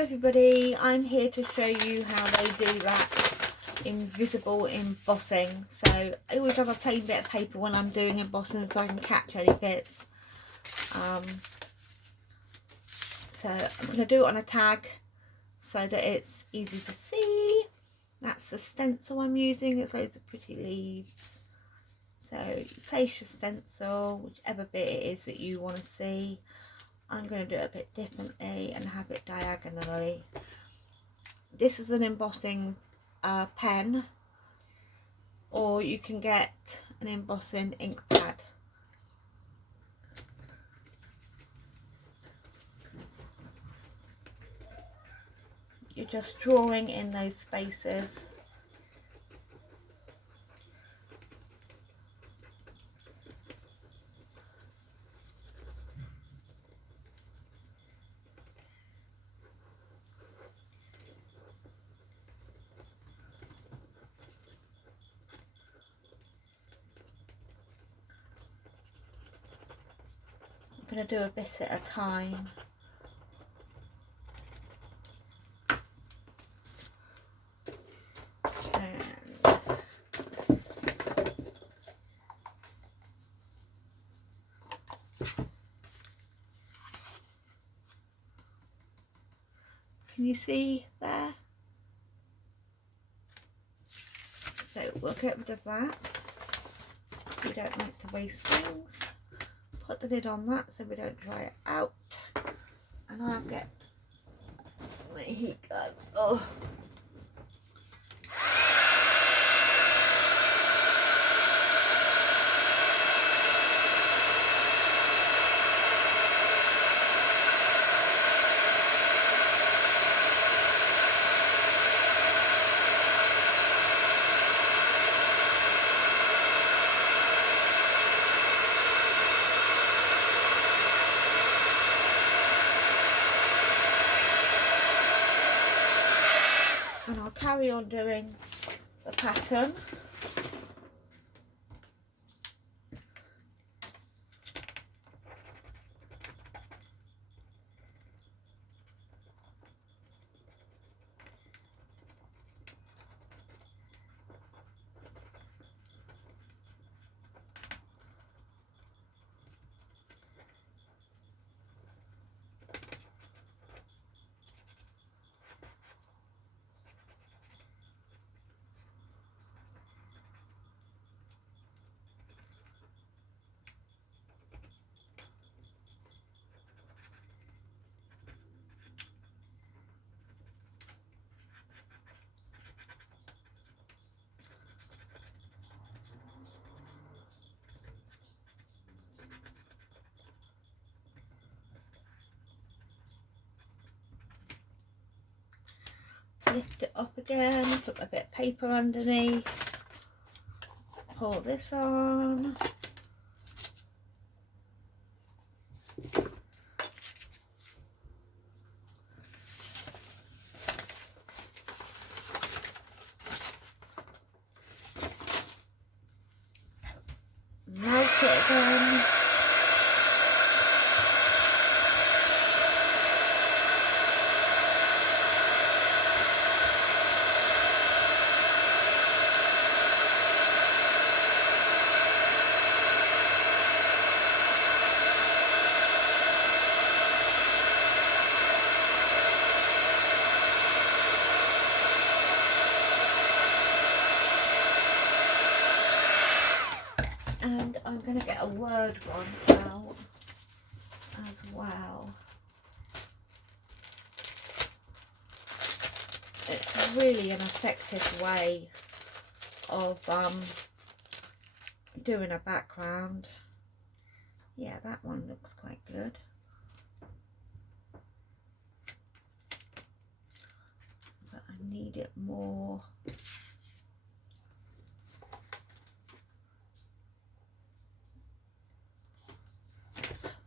everybody, I'm here to show you how they do that invisible embossing. So I always have a plain bit of paper when I'm doing embossing so I can catch any bits. So I'm going to do it on a tag so that it's easy to see. That's the stencil I'm using. It's loads of pretty leaves. So you place your stencil, whichever bit it is that you want to see. I'm going to do it a bit differently and have it diagonally. This is an embossing pen, or you can get an embossing ink pad. You're just drawing in those spaces. I'm going to do a bit at a time. Can you see there? So we'll get rid of that. We don't like to waste things. Put the lid on that so we don't dry it out. And I'll get my heat gun. Oh. And I'll carry on doing the pattern. Lift it up again, put a bit of paper underneath, pull this on. Melt it again. And I'm going to get a word one out as well. It's really an effective way of doing a background. Yeah, that one looks quite good. But I need it more.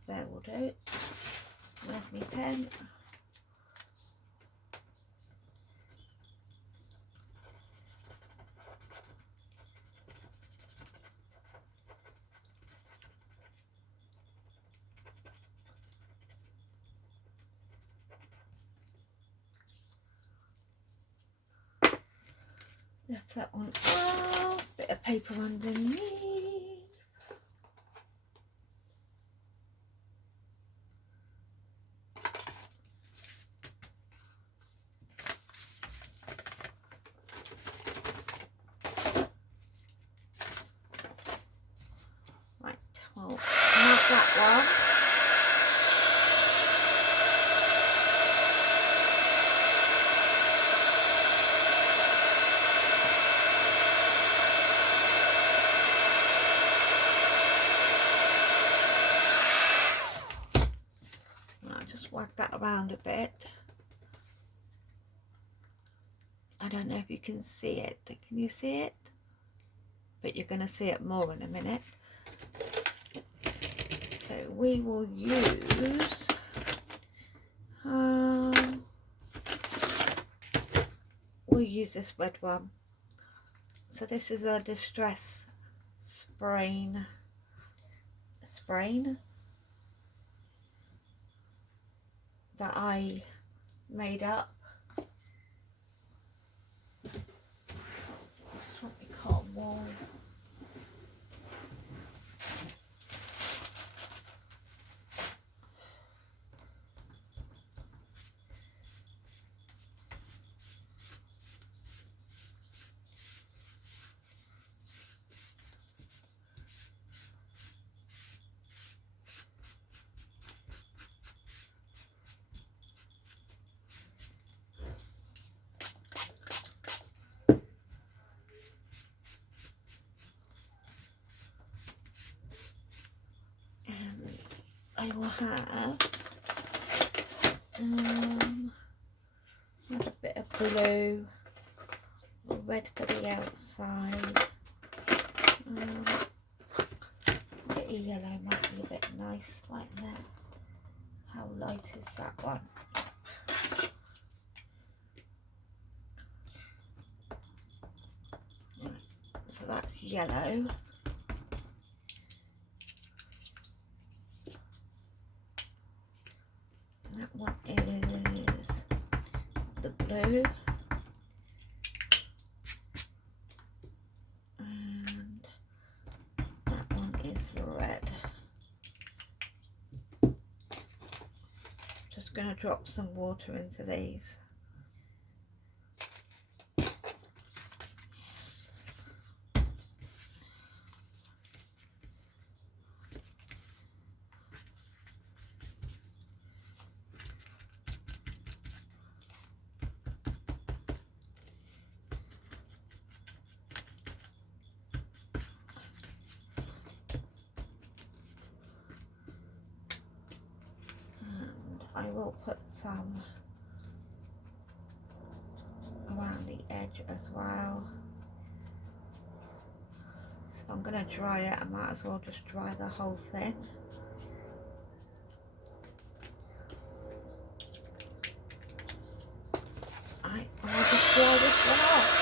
There will do. Where's my pen? Lift that one off, bit of paper underneath. Right, well, mark that one. Wag that around a bit. I don't know if you can see it. Can you see it? But you're going to see it more in a minute. So we will use we'll use this red one. So this is a distress sprain that I made up. Just want my cotton wool. I will have a bit of blue, red for the outside, a bit of yellow might be a bit nice right now. How light is that one? So that's yellow. That one is the blue, and that one is the red. Just going to drop some water into these. I will put some around the edge as well. So if I'm going to dry it, I might as well just dry the whole thing. I'll just dry this one off.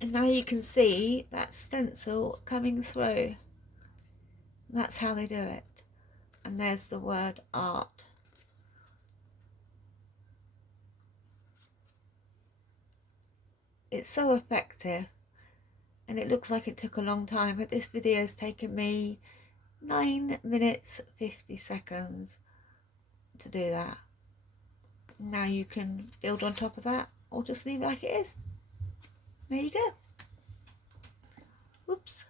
And now you can see that stencil coming through. That's how they do it. And there's the word art. It's so effective, and it looks like it took a long time, but this video has taken me 9 minutes 50 seconds to do that. Now you can build on top of that or just leave it like it is. There you go. Whoops.